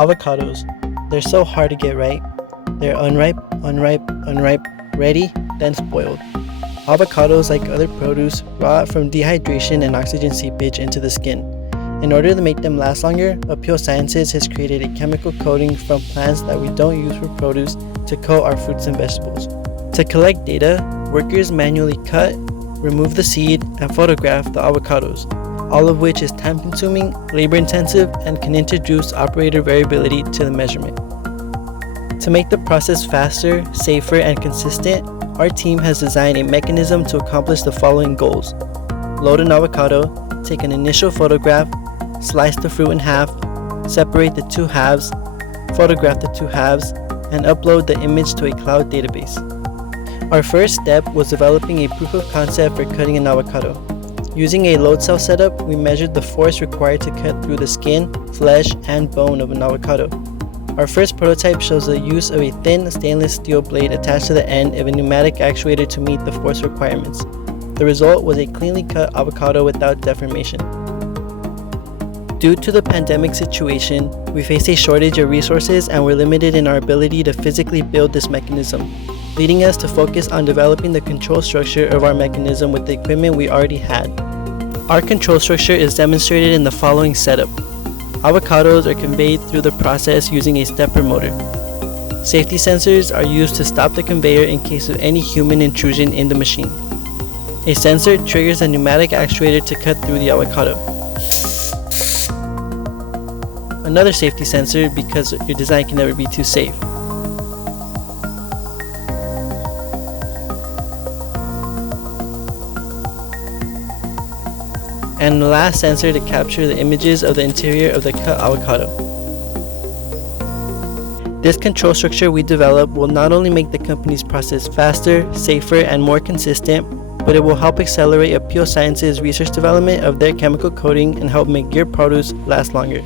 Avocados. They're so hard to get right. They're unripe, unripe, unripe, ready, then spoiled. Avocados, like other produce, rot from dehydration and oxygen seepage into the skin. In order to make them last longer, APEEL Sciences has created a chemical coating from plants that we don't use for produce to coat our fruits and vegetables. To collect data, workers manually cut, remove the seed, and photograph the avocados, all of which is time-consuming, labor-intensive, and can introduce operator variability to the measurement. To make the process faster, safer, and consistent, our team has designed a mechanism to accomplish the following goals. Load an avocado, take an initial photograph, slice the fruit in half, separate the two halves, photograph the two halves, and upload the image to a cloud database. Our first step was developing a proof of concept for cutting an avocado. Using a load cell setup, we measured the force required to cut through the skin, flesh, and bone of an avocado. Our first prototype shows the use of a thin stainless steel blade attached to the end of a pneumatic actuator to meet the force requirements. The result was a cleanly cut avocado without deformation. Due to the pandemic situation, we faced a shortage of resources and were limited in our ability to physically build this mechanism, leading us to focus on developing the control structure of our mechanism with the equipment we already had. Our control structure is demonstrated in the following setup. Avocados are conveyed through the process using a stepper motor. Safety sensors are used to stop the conveyor in case of any human intrusion in the machine. A sensor triggers a pneumatic actuator to cut through the avocado. Another safety sensor because your design can never be too safe. And the last sensor to capture the images of the interior of the cut avocado. This control structure we developed will not only make the company's process faster, safer, and more consistent, but it will help accelerate APEEL Sciences' research development of their chemical coating and help make your produce last longer.